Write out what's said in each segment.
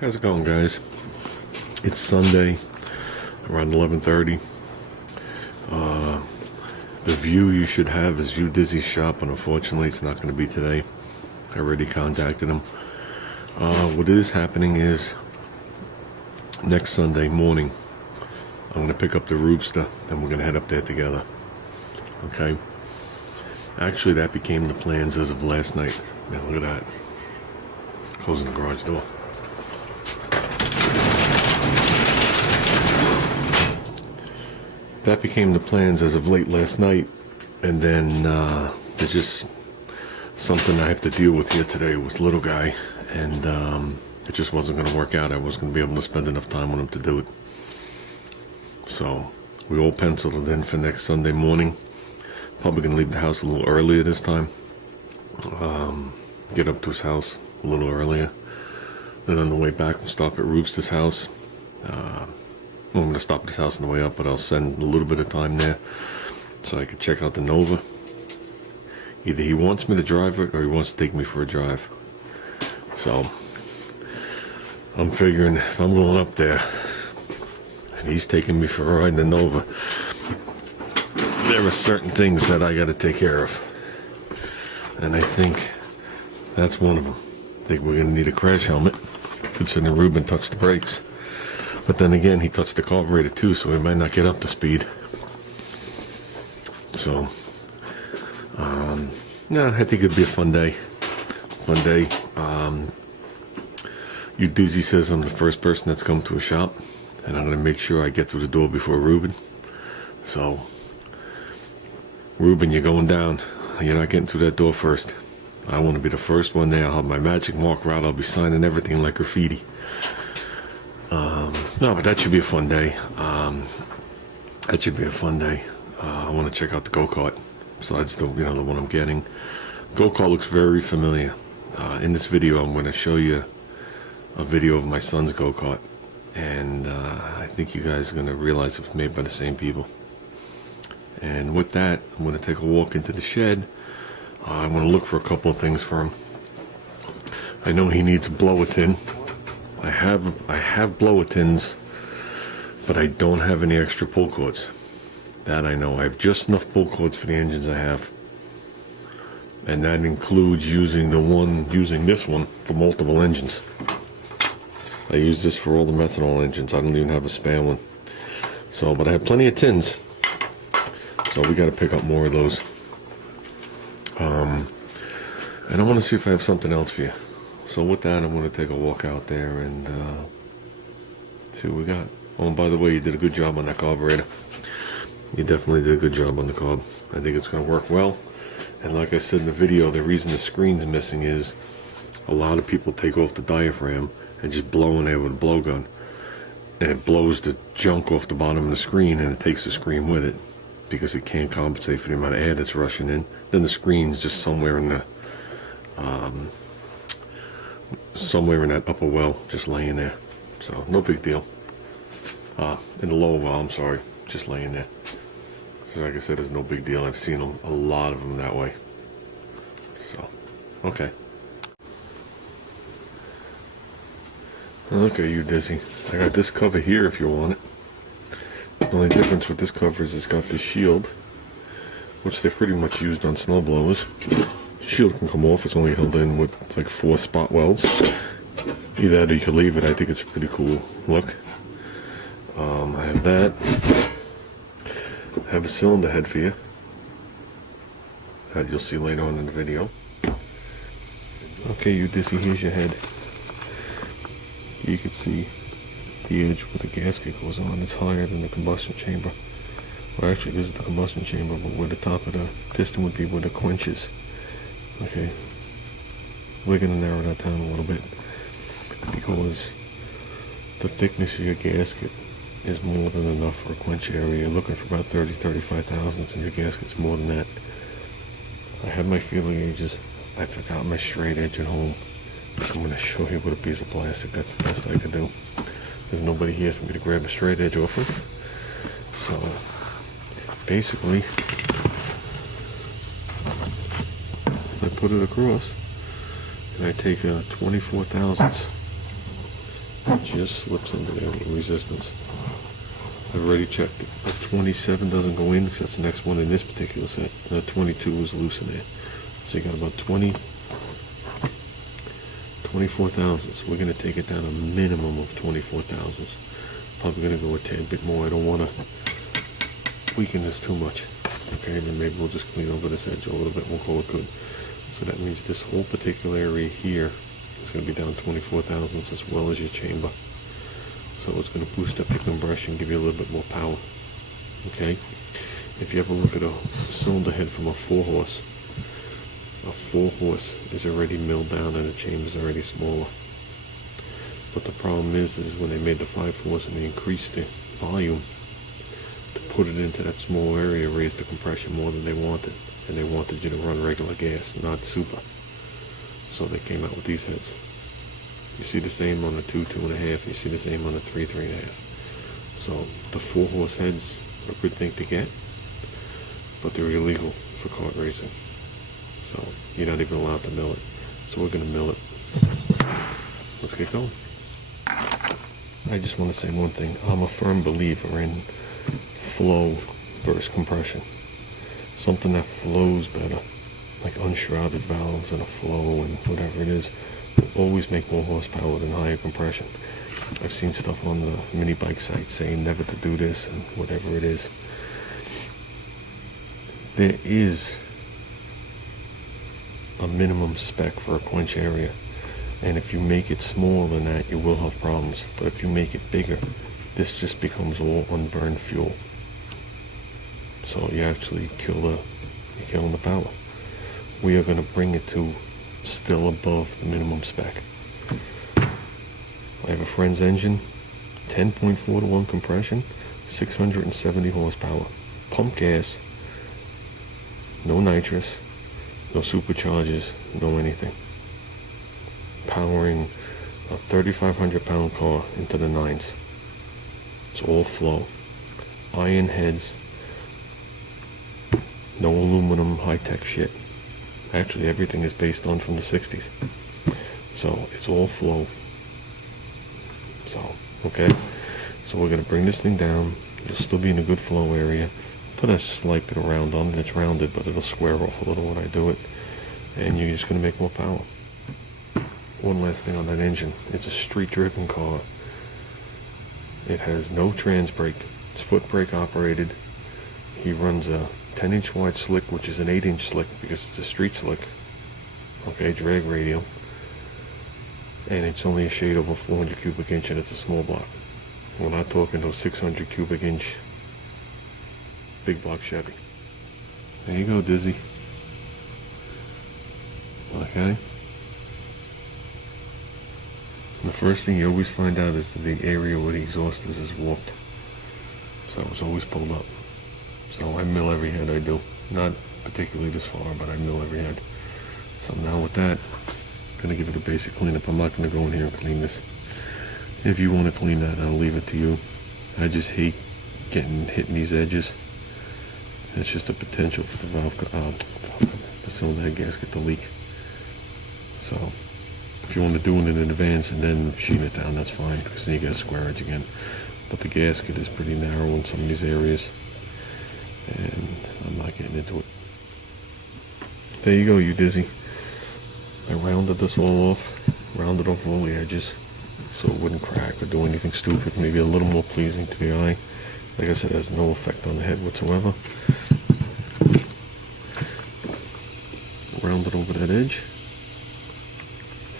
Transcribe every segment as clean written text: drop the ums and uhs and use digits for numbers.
How's it going, guys? It's Sunday, around 11:30. The view you should have is Udizzy's shop, and unfortunately it's not going to be today. I already contacted him. What is happening is next Sunday morning I'm going to pick up the Roobster and we're going to head up there together. Okay? Actually, that became the plans as of last night. Man, look at that. Closing the garage door. That became the plans as of late last night, and then there's just something I have to deal with here today with little guy, and it just wasn't going to work out. I wasn't going to be able to spend enough time with him to do it. So we all penciled it in for next Sunday morning. Probably going to leave the house a little earlier this time. Get up to his house a little earlier. Then on the way back, we'll stop at Roobster's house. I'm going to stop at his house on the way up, but I'll spend a little bit of time there so I can check out the Nova. Either he wants me to drive it or he wants to take me for a drive. So I'm figuring if I'm going up there and he's taking me for a ride in the Nova, there are certain things that I got to take care of. And I think that's one of them. I think we're going to need a crash helmet, considering Ruben touched the brakes. But then again, he touched the carburetor too, so we might not get up to speed. So, no, I think it'd be a fun day. Fun day. Udizzy says I'm the first person that's come to a shop, and I'm going to make sure I get through the door before Ruben. So, Ruben, you're going down. You're not getting through that door first. I want to be the first one there. I'll have my magic marker out. I'll be signing everything like graffiti. No, but that should be a fun day. That should be a fun day. I want to check out the go-kart. Besides the one I'm getting. Go-kart looks very familiar. In this video, I'm going to show you a video of my son's go-kart, and I think you guys are going to realize it was made by the same people. And with that, I'm going to take a walk into the shed. I want to look for a couple of things for him. I know he needs a blower tin. I have blower tins, but I don't have any extra pull cords. That I know. I have just enough pull cords for the engines I have, and that includes using this one for multiple engines. I use this for all the methanol engines. I don't even have a spare one. So, but I have plenty of tins, so we got to pick up more of those. And I want to see if I have something else for you. So with that, I'm going to take a walk out there and see what we got. Oh, and by the way, you did a good job on that carburetor. You definitely did a good job on the carb. I think it's going to work well. And like I said in the video, the reason the screen's missing is a lot of people take off the diaphragm and just blow in there with a blowgun. And it blows the junk off the bottom of the screen, and it takes the screen with it because it can't compensate for the amount of air that's rushing in. Then the screen's just somewhere in that upper well, just laying there. So no big deal. In the lower well, I'm sorry, just laying there. So like I said, it's no big deal. I've seen a lot of them that way. So, okay. Look at you, Dizzy. I got this cover here if you want it. The only difference with this cover is it's got this shield, which they pretty much used on snow blowers. Shield can come off. It's only held in with like 4 spot welds. Either that or you could leave it. I think it's a pretty cool look. I have that. I have a cylinder head for you that you'll see later on in the video. Okay, Udizzy, here's your head. You can see the edge where the gasket goes on. It's higher than the combustion chamber. Well, actually, this is the combustion chamber, but where the top of the piston would be where the quench is. Okay, we're going to narrow that down a little bit because the thickness of your gasket is more than enough for a quench area. You're looking for about 30-35 thousandths, and your gasket's more than that. I have my feeling gauges. I forgot my straight edge at home. I'm going to show you with a piece of plastic. That's the best I can do. There's nobody here for me to grab a straight edge off of. So basically, I put it across and I take a 24 thousandths It just slips under there with resistance. I've already checked it. A 27 doesn't go in because that's the next one in this particular set. And a 22 is loose in there. So you got about 24 thousandths. We're going to take it down a minimum of 24 thousandths. Probably going to go a tad bit more. I don't want to weaken this too much. Okay, then maybe we'll just clean over this edge a little bit. We'll call it good. So that means this whole particular area here is going to be down 24 thousandths as well as your chamber. So it's going to boost up your compression, give you a little bit more power. Okay? If you ever look at a cylinder head from a 4-horse, a 4-horse is already milled down and the chamber is already smaller. But the problem is when they made the 5-horse and they increased the volume, to put it into that small area raised the compression more than they wanted. And they wanted you to run regular gas, not super. So they came out with these heads. You see the same on the 2, 2.5. You see the same on the 3, 3.5. So the 4-horse heads are a good thing to get, but they're illegal for kart racing. So you're not even allowed to mill it. So we're going to mill it. Let's get going. I just want to say one thing. I'm a firm believer in flow versus compression. Something that flows better, like unshrouded valves and a flow and whatever it is, will always make more horsepower than higher compression. I've seen stuff on the mini bike site saying never to do this and whatever it is. There is a minimum spec for a quench area, and if you make it smaller than that, you will have problems. But if you make it bigger, this just becomes all unburned fuel. So you actually you're killing the power. We are going to bring it to still above the minimum spec. I have a friend's engine, 10.4 to 1 compression, 670 horsepower, pump gas, no nitrous, no superchargers, no anything. Powering a 3,500 pound car into the 9s. It's all flow. Iron heads, no aluminum high-tech shit. Actually, everything is based on from the 60s. So it's all flow. So, okay. So we're going to bring this thing down. It'll still be in a good flow area. Put a slight bit of round on it. It's rounded, but it'll square off a little when I do it. And you're just going to make more power. One last thing on that engine. It's a street-driven car. It has no trans brake. It's foot brake operated. He runs a 10-inch wide slick, which is an 8-inch slick because it's a street slick. Okay, drag radial. And it's only a shade over 400 cubic inch and it's a small block. We're not talking those 600 cubic inch big block Chevy. There you go, Dizzy. Okay. And the first thing you always find out is that the area where the exhaust is warped. So it's always pulled up. So I mill every head I do. Not particularly this far, but I mill every head. So now with that, I'm going to give it a basic cleanup. I'm not going to go in here and clean this. If you want to clean that, I'll leave it to you. I just hate hitting these edges. It's just a potential for the the cylinder head gasket to leak. So if you want to do it in advance and then machine it down, that's fine, because then you get a square edge again. But the gasket is pretty narrow in some of these areas, and I'm not getting into it. There you go, you Dizzy. I rounded this all off, rounded off all the edges, so it wouldn't crack or do anything stupid. Maybe a little more pleasing to the eye. Like I said, it has no effect on the head whatsoever. Rounded over that edge.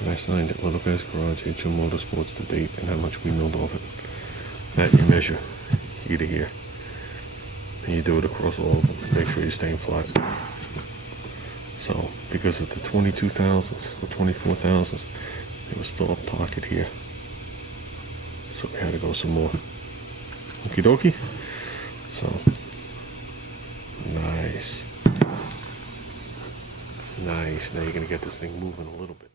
And I signed it, Little Fast Garage, HM Motorsports, the date, and how much we milled off it. That you measure, here to here. And you do it across all of them. Make sure you're staying flat. So, because of the 22 thousandths or 24 thousandths, there was still a pocket here. So we had to go some more. Okie dokie. So, nice. Nice. Now you're going to get this thing moving a little bit.